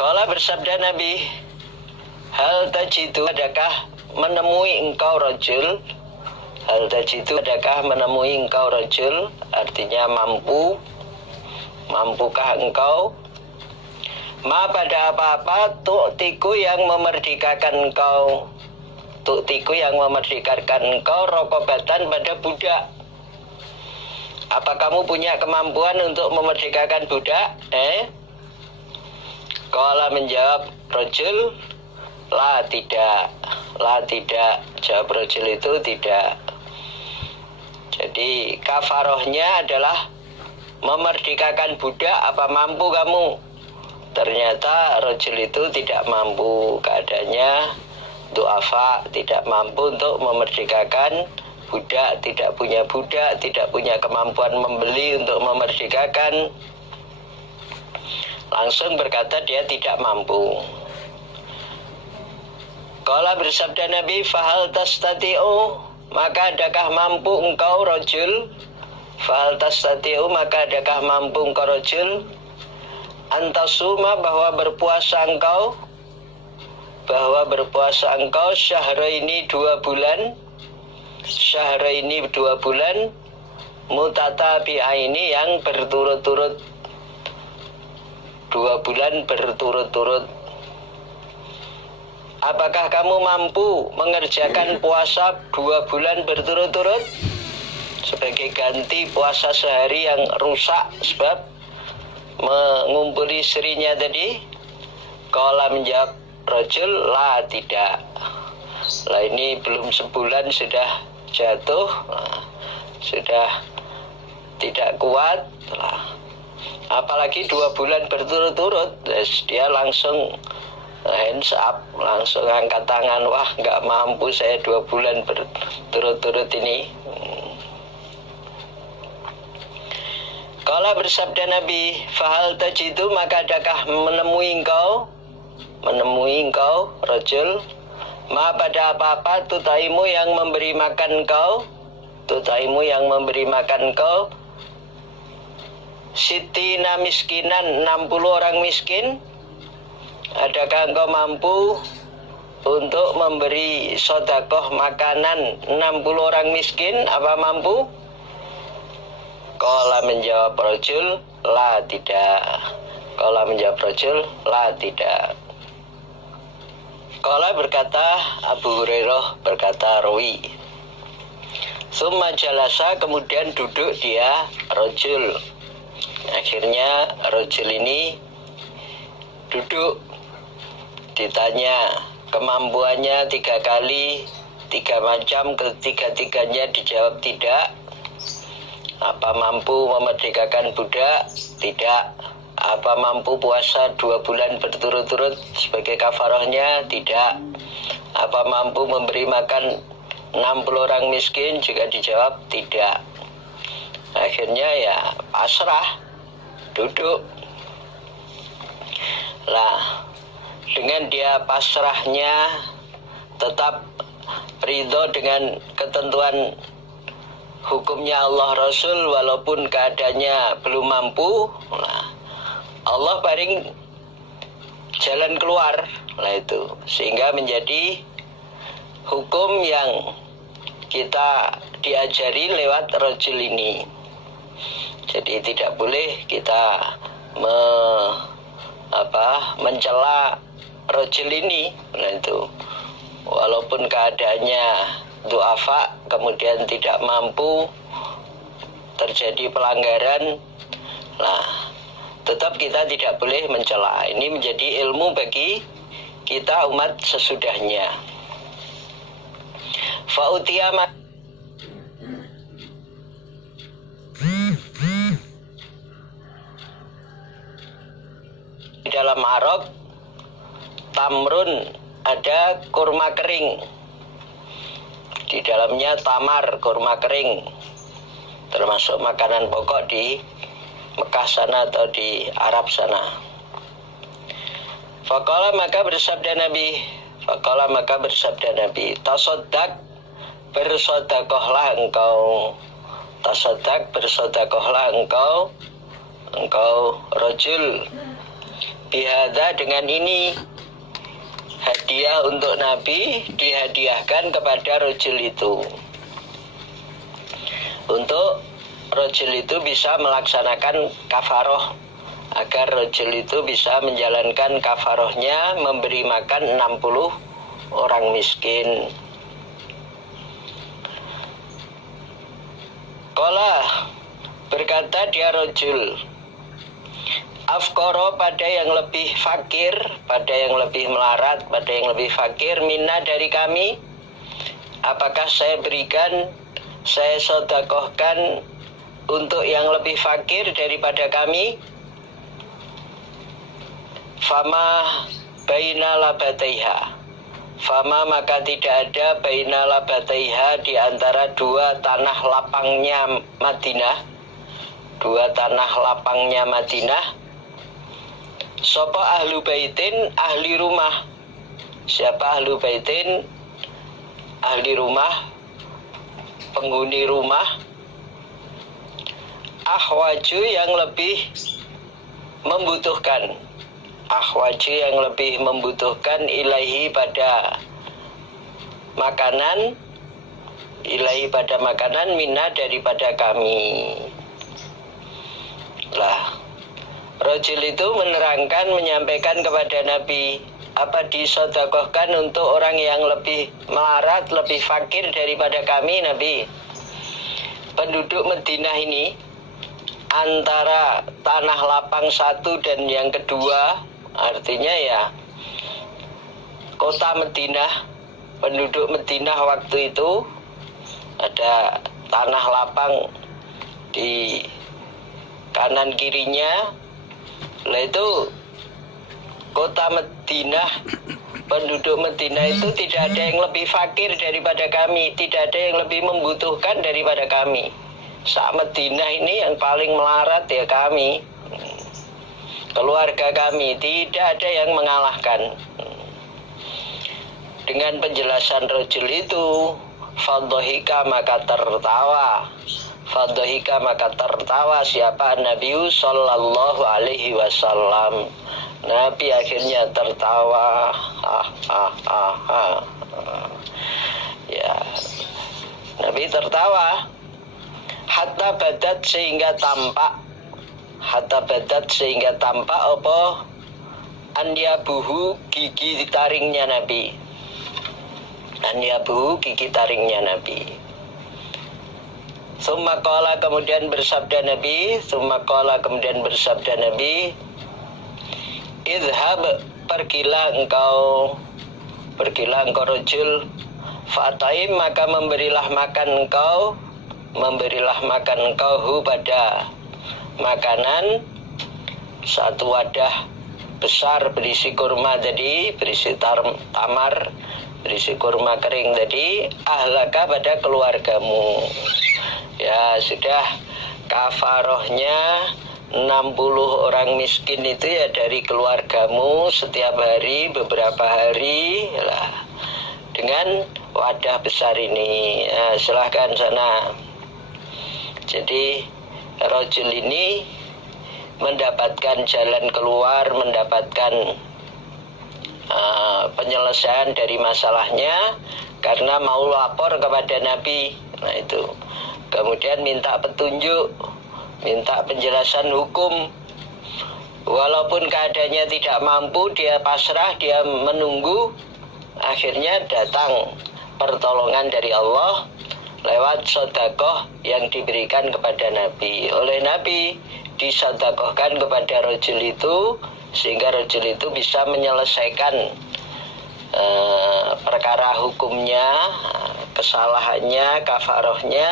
Qala bersabda Nabi, hal tajidu, adakah menemui engkau rajul? Hal tajidu, adakah menemui engkau rajul? Artinya mampukah engkau? Ma pada apa-apa tu'tiku yang memerdekakan engkau, tu'tiku yang memerdekakan engkau rokobatan pada budak. Apa kamu punya kemampuan untuk memerdekakan budak? Qala menjawab rajul, la tidak. Jawab rajul itu tidak. Jadi kafarohnya adalah memerdekakan budak. Apa mampu kamu? Ternyata rajul itu tidak mampu, keadaannya du'afa, tidak mampu untuk memerdekakan budak, tidak punya kemampuan membeli untuk memerdekakan. Langsung berkata dia tidak mampu. Qala bersabda Nabi, fahal tastati'u, maka adakah mampu engkau rajul? Fahal tastati'u, maka adakah mampu engkau rajul? Antasuma, bahwa berpuasa engkau syahraini 2 bulan, syahraini 2 bulan, mutatabi'aini yang berturut-turut, 2 bulan berturut-turut. Apakah kamu mampu mengerjakan puasa 2 bulan berturut-turut sebagai ganti puasa sehari yang rusak sebab mengumpuli istrinya tadi? Qala menjawab rajul, la tidak. Lah ini belum sebulan sudah jatuh, sudah tidak kuat. Apalagi 2 bulan berturut-turut, dia langsung hands up, langsung angkat tangan. Wah, nggak mampu saya 2 bulan berturut-turut ini. Qala bersabda Nabi, fahal tajidu, maka adakah menemui engkau rajul, ma pada apa-apa tutaimu yang memberi makan engkau, sitina miskinan, 60 orang miskin. Adakah engkau mampu untuk memberi sedekah makanan 60 orang miskin? Apa mampu? Qala menjawab rajul, la tidak. Qala menjawab rajul, la tidak. Qala berkata Abu Hurairah, berkata rawi, summa jalasa, kemudian duduk dia rajul. Akhirnya rajul ini duduk, ditanya kemampuannya 3 kali, 3 macam, ketiga-tiganya dijawab tidak. Apa mampu memerdekakan budak? Tidak. Apa mampu puasa 2 bulan berturut-turut sebagai kafarahnya? Tidak. Apa mampu memberi makan 60 orang miskin? Juga dijawab tidak. Akhirnya ya pasrah, duduk. Lah, dengan dia pasrahnya tetap ridho dengan ketentuan hukumnya Allah Rasul walaupun keadaannya belum mampu, nah, Allah paling jalan keluar lah itu, sehingga menjadi hukum yang kita diajari lewat rajul ini. Jadi tidak boleh kita mencela rajul ini, nah itu, walaupun keadaannya du'afa, kemudian tidak mampu, terjadi pelanggaran, nah tetap kita tidak boleh mencela. Ini menjadi ilmu bagi kita umat sesudahnya. Fa'utiyama, di dalam arok tamrun, ada kurma kering. Di dalamnya tamar, kurma kering, termasuk makanan pokok di Mekah sana atau di Arab sana. Faqala maka bersabda Nabi, tasodak, bersodakohlah engkau. Tasodak, bersodakohlah engkau rajul. Bihada, dengan ini hadiah untuk Nabi dihadiahkan kepada rojul itu, untuk rojul itu bisa melaksanakan kafaroh, agar rojul itu bisa menjalankan kafarohnya, memberi makan 60 orang miskin. Qala, berkata dia rojul, afkoro, pada yang lebih fakir, pada yang lebih melarat, pada yang lebih fakir, minna, dari kami, apakah saya berikan, saya sodakohkan untuk yang lebih fakir daripada kami? Fama baina labataiha, fama, maka tidak ada baina labataiha, di antara dua tanah lapangnya Madinah, dua tanah lapangnya Madinah, sopo ahlu baitin, ahli rumah. Siapa ahlu baitin? Ahli rumah, penghuni rumah, ahwaju, yang lebih membutuhkan, ahwaju, yang lebih membutuhkan, ilaihi, pada makanan, ilaihi, pada makanan, minna, daripada kami. Lah, rojul itu menerangkan, menyampaikan kepada Nabi, apa disodakohkan untuk orang yang lebih melarat, lebih fakir daripada kami, Nabi? Penduduk Madinah ini, antara tanah lapang satu dan yang kedua, artinya ya kota Madinah, penduduk Madinah waktu itu ada tanah lapang di kanan kirinya. Lah itu kota Madinah, penduduk Madinah itu tidak ada yang lebih fakir daripada kami, tidak ada yang lebih membutuhkan daripada kami. Saat Madinah ini yang paling melarat ya kami, keluarga kami, tidak ada yang mengalahkan. Dengan penjelasan rojul itu, fadhahika, maka tertawa, fadhahika, maka tertawa siapa? Nabi sallallahu alaihi wasallam. Nabi akhirnya tertawa. Ya, Nabi tertawa. Hatta badat, sehingga tampak, hatta badat, sehingga tampak apa? Anyabuhu, gigi taringnya Nabi. Anyabuhu, gigi taringnya Nabi. Summa qala, kemudian bersabda Nabi, summa qala, kemudian bersabda Nabi, idhab, pergilah engkau rojul, fa'taim, maka memberilah makan engkau hu, pada makanan, satu wadah besar berisi kurma tadi, berisi tamar, berisi kurma kering tadi, ahlaka, pada keluargamu. Ya sudah, kafarohnya 60 orang miskin itu ya dari keluargamu, setiap hari, beberapa hari lah, dengan wadah besar ini. Nah, silahkan sana. Jadi rojul ini mendapatkan jalan keluar, mendapatkan penyelesaian dari masalahnya, karena mau lapor kepada Nabi. Nah itu, kemudian minta petunjuk, minta penjelasan hukum. Walaupun keadaannya tidak mampu, dia pasrah, dia menunggu. Akhirnya datang pertolongan dari Allah lewat sodakoh yang diberikan kepada Nabi. Oleh Nabi disodakohkan kepada rojul itu, sehingga rojul itu bisa menyelesaikan perkara hukumnya, kesalahannya, kafarohnya,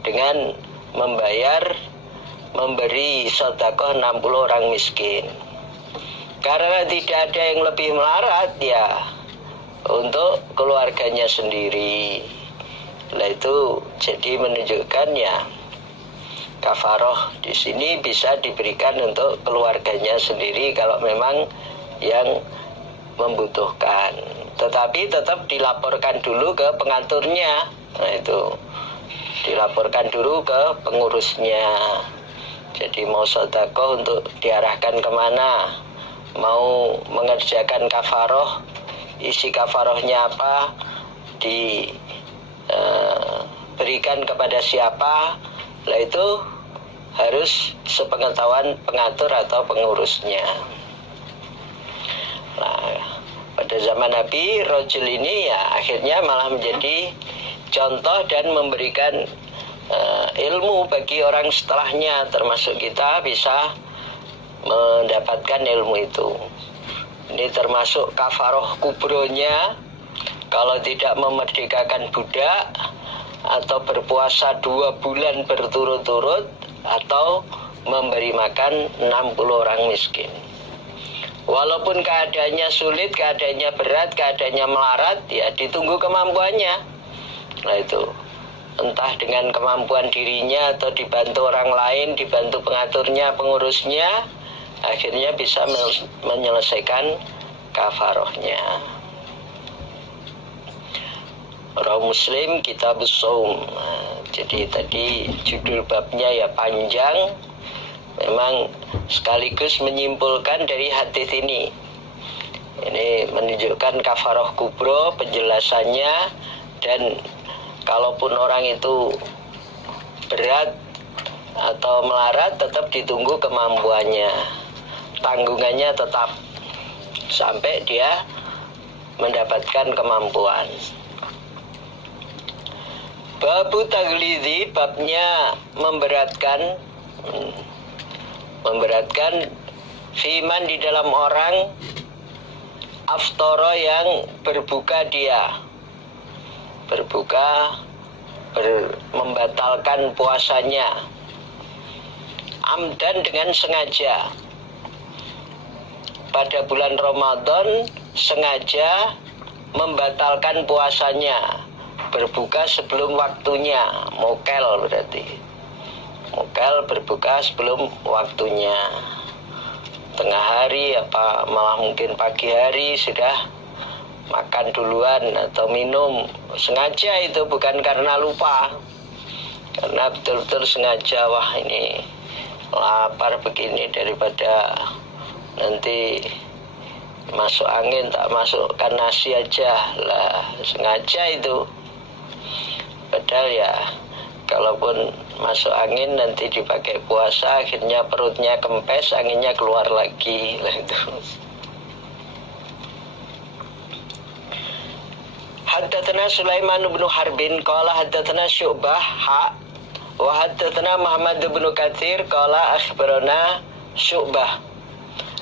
dengan memberi sodakoh 60 orang miskin. Karena tidak ada yang lebih melarat, ya untuk keluarganya sendiri. Nah itu jadi menunjukkan ya, kafaroh di sini bisa diberikan untuk keluarganya sendiri kalau memang yang membutuhkan. Tetapi tetap dilaporkan dulu ke pengaturnya. Nah itu, dilaporkan dulu ke pengurusnya. Jadi mau sedekah untuk diarahkan kemana, mau mengerjakan kafaroh, isi kafarohnya apa, diberikan kepada siapa, lah itu harus sepengetahuan pengatur atau pengurusnya. Nah, pada zaman Nabi, rojul ini ya akhirnya malah menjadi contoh dan memberikan ilmu bagi orang setelahnya, termasuk kita bisa mendapatkan ilmu itu. Ini termasuk kafaroh kubronya, kalau tidak memerdekakan budak atau berpuasa 2 bulan berturut-turut atau memberi makan 60 orang miskin. Walaupun keadaannya sulit, keadaannya berat, keadaannya melarat, ya ditunggu kemampuannya. Nah itu, entah dengan kemampuan dirinya atau dibantu orang lain, dibantu pengaturnya, pengurusnya, akhirnya bisa menyelesaikan kafarohnya. Rawi Muslim Kitabus Shaum. Jadi tadi judul babnya ya panjang, memang sekaligus menyimpulkan dari hadis ini. Ini menunjukkan kafaroh kubro, penjelasannya, dan kalaupun orang itu berat atau melarat, tetap ditunggu kemampuannya, tanggungannya tetap sampai dia mendapatkan kemampuan. Babu taglidhi, babnya memberatkan fiman di dalam orang aftoro yang berbuka dia, membatalkan puasanya amdan dengan sengaja. Pada bulan Ramadan sengaja membatalkan puasanya, berbuka sebelum waktunya, mokel berarti. Mokel berbuka sebelum waktunya, tengah hari apa malah mungkin pagi hari sudah makan duluan atau minum, sengaja itu, bukan karena lupa, karena betul-betul sengaja, wah ini lapar begini daripada nanti masuk angin, tak masukkan nasi aja lah, sengaja itu. Padahal ya kalaupun masuk angin nanti dipakai puasa, akhirnya perutnya kempes, anginnya keluar lagi lah itu. Haddatsana Sulaiman bin Harbin qala haddatsana Syu'bah wa haddatsana Muhammad bin Katsir qala akhbarana Syu'bah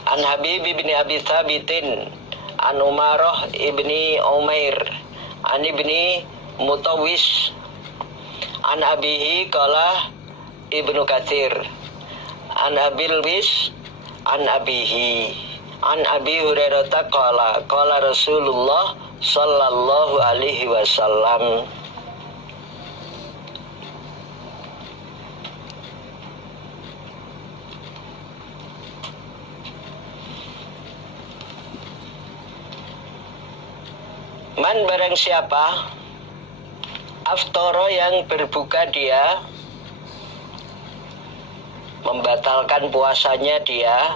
an Habib bin Abi Thabitin an Umarah ibni Umair an ibni Mutawis an abihi qala Ibnu Katsir an Abil Wis an abihi an Abi Hurairah qala qala Rasulullah sallallahu alaihi wasallam. Man, barang siapa aftoro yang berbuka dia, membatalkan puasanya dia,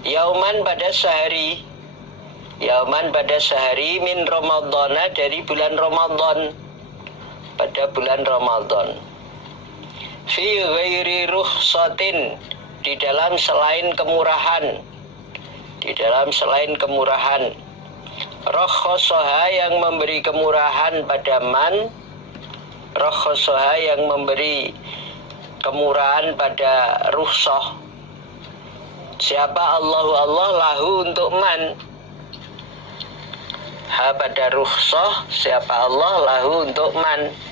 yauman pada sehari, yauman pada sehari min Ramadana, dari bulan Ramadan, pada bulan Ramadan, fi ghairi rukhsatin, di dalam selain kemurahan, di dalam selain kemurahan, rokhosoha yang memberi kemurahan pada man, rokhosoha yang memberi kemurahan pada rukhsah. Siapa? Allahu Allah, lahu untuk man. Ha pada rukhsah, siapa Allah, lahu untuk man.